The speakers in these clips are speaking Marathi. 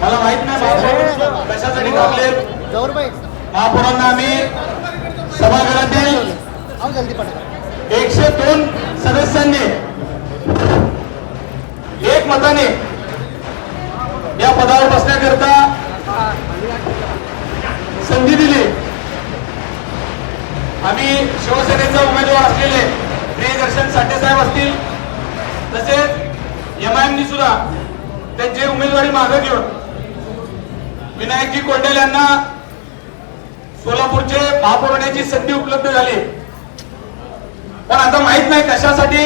मला माहित नाही महापौर कशासाठी थांबले. महापौरांना आम्ही सभागृहातील 102 सदस्यांनी एक मताने या पदावर बसण्याकरता संधी दिली. आम्ही शिवसेनेचा उमेदवार असलेले प्रियदर्शन साठे साहेब असतील, तसेच एमआयएमनी सुद्धा त्यांची उमेदवारी मागे घेऊन विनायकजी कोंडेल यांना सोलापूरचे महापौर होण्याची संधी उपलब्ध झाली. पण आता माहित नाही कशासाठी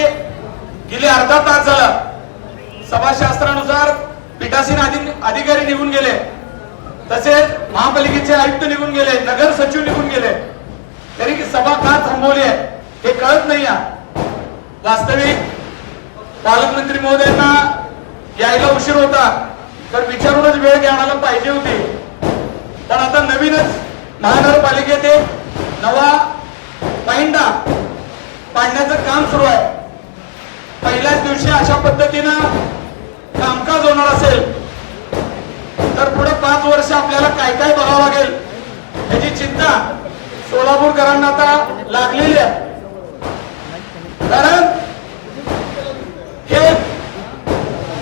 गेले अर्धा तास झाला. सभाशास्त्रानुसार पीठासीन अधिकारी निघून गेले, तसेच महापालिकेचे आयुक्त निघून गेले, नगर सचिव निघून गेले, तरी सभा का थांबवली आहे हे कळत नाही. वास्तविक पालकमंत्री महोदयांना यायला उशीर होता, तर विचारूनच वेळ घ्यायला पाहिजे होती. पण आता नवीनच महानगरपालिकेत एक नवा पायंडा पाडण्याचं काम सुरू आहे. पहिल्याच दिवशी अशा पद्धतीनं कामकाज होणार असेल तर पुढे 5 वर्ष आपल्याला काय काय बघावं लागेल याची चिंता सोलापूरकरांना आता लागलेली आहे. कारण हे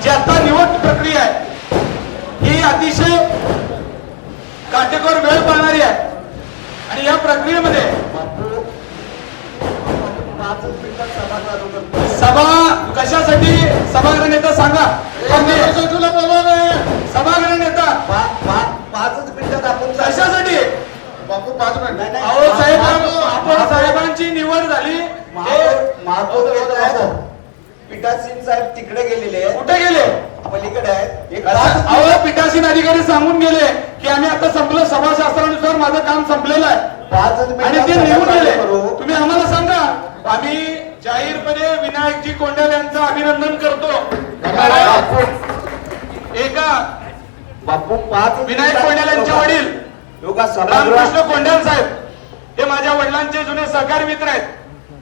जी आता निवड प्रक्रिया आहे ही अतिशय काटेकोर वेळ पाहणारी आहे. आणि या प्रक्रियेमध्ये सभा कशासाठी सभागृह नेता सांगा. सभागृह नेता 5 मिनिटात आपण कशासाठी बापू 5 मिनिट अहो साहेब, आपण साहेबांची निवड झाली. पीठासीन साहेब तिकडे गेलेले आहेत. कुठे गेले? पलीकडे आहेत. अहो पीठासीन अधिकारी सांगून गेले की आम्ही आता संपलं, सभाशास्त्रानुसार माझं काम संपलेलं आहे 5 आणि ते निघून गेले. तुम्ही आम्हाला सांगा. आम्ही जाहीरपणे विनायकजी कोंडेल यांचं अभिनंदन करतो. एका बापू 5 विनायक कोंडेल यांचे वडील रामकृष्ण कोंडेल साहेब हे माझ्या वडिलांचे जुने सहकारी मित्र आहेत.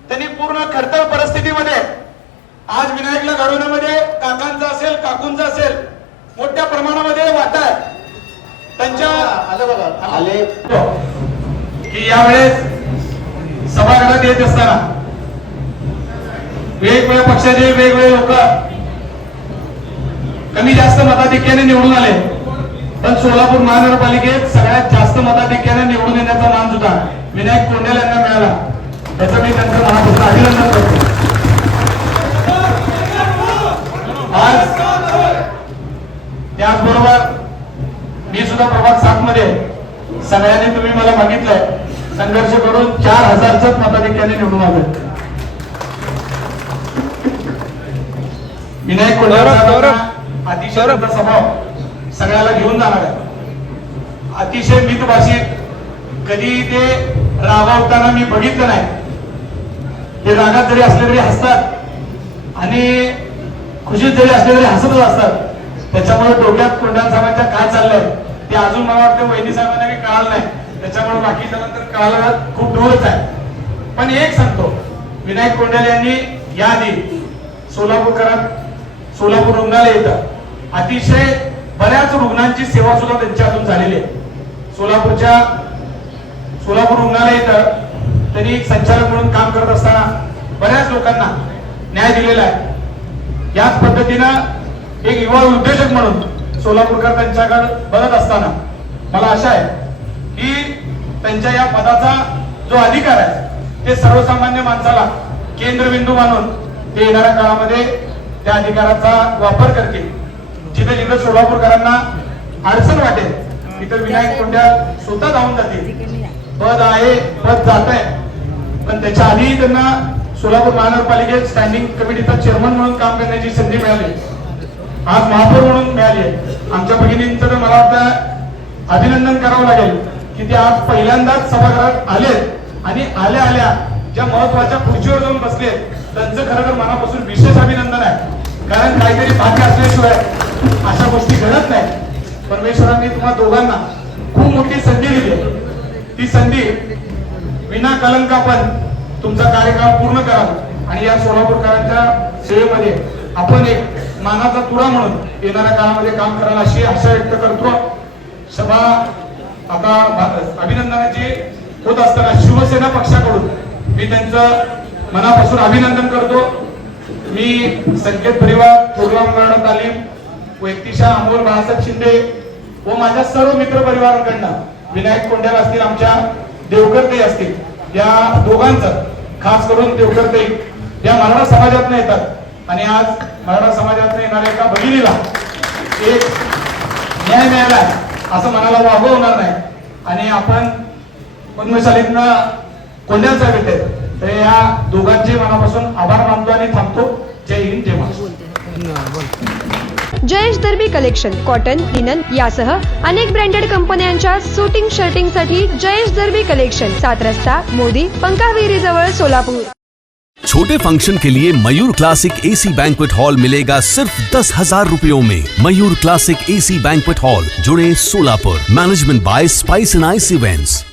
त्यांनी पूर्ण खडतर परिस्थितीमध्ये आज विनायकला घडवण्यामध्ये काकांचा असेल, काकूंचा असेल, मोठ्या प्रमाणामध्ये वाटा आहे. त्यांच्या आले की यावेळेस सभागृहात येत असताना वेगवेगळ्या पक्षाचे वेगवेगळे लोक कमी जास्त मताधिक्याने निवडून आले. पण सोलापूर महानगरपालिकेत सगळ्यात जास्त मताधिक्याने निवडून येण्याचा मान सुद्धा विनायक कोंडेल यांना मिळाला. त्याचं मी त्यांचं मनापासून अभिनंदन करतो. आज त्याचबरोबर मी सुद्धा प्रभाग 7 मध्ये सगळ्यांनी तुम्ही मला बघितलंय संघर्ष करून 4000च मताधिक्याने निवडून आले. विनायक कोंडेल अतिशय स्वभाव सगळ्याला घेऊन जाणार आहे. अतिशय मितभाषिक, कधी ते रागावताना मी बघितलं नाही. ते रागात जरी असले तरी हसतात आणि खुशीत जरी असले तरी हसतच असतात. त्याच्यामुळे डोक्यात कोंडेल साहेबांच्या काय चाललंय ते अजून मला वाटतं वहिनी साहेबांना काही कळालं नाही. त्याच्यामुळे बाकीच्या नंतर कळायला खूप दूरच आहे. पण एक सांगतो, विनायक कोंडेल यांनी याआधी सोलापूर रुग्णालय येतं अतिशय बऱ्याच रुग्णांची सेवा सुद्धा त्यांच्या हातून झालेली आहे. सोलापूर रुग्णालय येतं त्यांनी एक संचालक म्हणून काम करत असताना बऱ्याच लोकांना न्याय दिलेला आहे. याच पद्धतीनं एक युवा उद्योजक म्हणून सोलापूरकर त्यांच्याकडे बघत असताना मला आशा आहे की त्यांच्या या पदाचा जो अधिकार आहे ते सर्वसामान्य माणसाला केंद्रबिंदू मानून ते येणाऱ्या काळामध्ये त्या अधिकाराचा वापर करतील. जिथे जिथे सोलापूरकरांना अडचण वाटेल तिथे विनायक कोंडेल स्वतः धावून जातील. पद आहे, पद जात आहे, पण त्याच्या आधी त्यांना सोलापूर महानगरपालिकेत स्टँडिंग कमिटीचा चेअरमन म्हणून काम करण्याची संधी मिळाली. आज महापौर म्हणून मिळाली आहे. आमच्या भगिनींचं तर मला वाटतं अभिनंदन करावं लागेल की ते आज पहिल्यांदाच सभागृहात आलेत आणि आल्या आल्या ज्या महत्वाच्या खुर्चीवर जाऊन बसले त्यांचं खरं तर मनापासून विशेष अभिनंदन आहे. कारण काहीतरी भाग्य असल्याशिवाय अशा गोष्टी घडत नाही. परमेश्वरांनी तुम्हा दोघांना खूप मोठी संधी दिली. ती संधी विना कलंक आपण तुमचा कार्यकाळ पूर्ण करावा आणि या सोलापूरकरांच्या सेवेमध्ये आपण एक मानाचा तुरा म्हणून येणाऱ्या काळामध्ये काम करायला अशी आशा व्यक्त करतो. सभा आता अभिनंदनाची होत असताना शिवसेना पक्षाकडून मी त्यांचं मनापासून अभिनंदन करतो. मी संकेत परिवार, थोरला मंगळवार तालीम, व्यक्तिशा अमोल बाळासाहेब शिंदे व माझ्या सर्व मित्र परिवारांकडनं, विनायक कोंड्याल असतील, आमच्या देवकरते असतील, या दोघांचं खास करून देवकरते या मराठा समाजातून येतात आणि आज मराठा समाजातून येणाऱ्या एका भगिनीला एक न्याय मिळाला असं मनाला वागव होणार नाही. आणि आपण पद्मशालीतनं कोंड्याल साहेब येते, तर या दोघांचे मनापासून आभार मानतो आणि थांबतो. जय हिंद, जय Maharashtra. Jayesh दर्बी collection cotton, linen यासह अनेक ब्रँडेड कंपन्यांच्या सुटिंग शर्टिंगसाठी जयेश दर्बी कलेक्शन, 7 रस्ता मोदी, पंकाविरी जवळ, सोलापूर. छोटे फंक्शन के लिए Mayur classic AC banquet hall मिलेगा सिर्फ 10,000 रुपयों में। Mayur classic AC banquet hall, Jule, Solapur. Management by spice and ice events.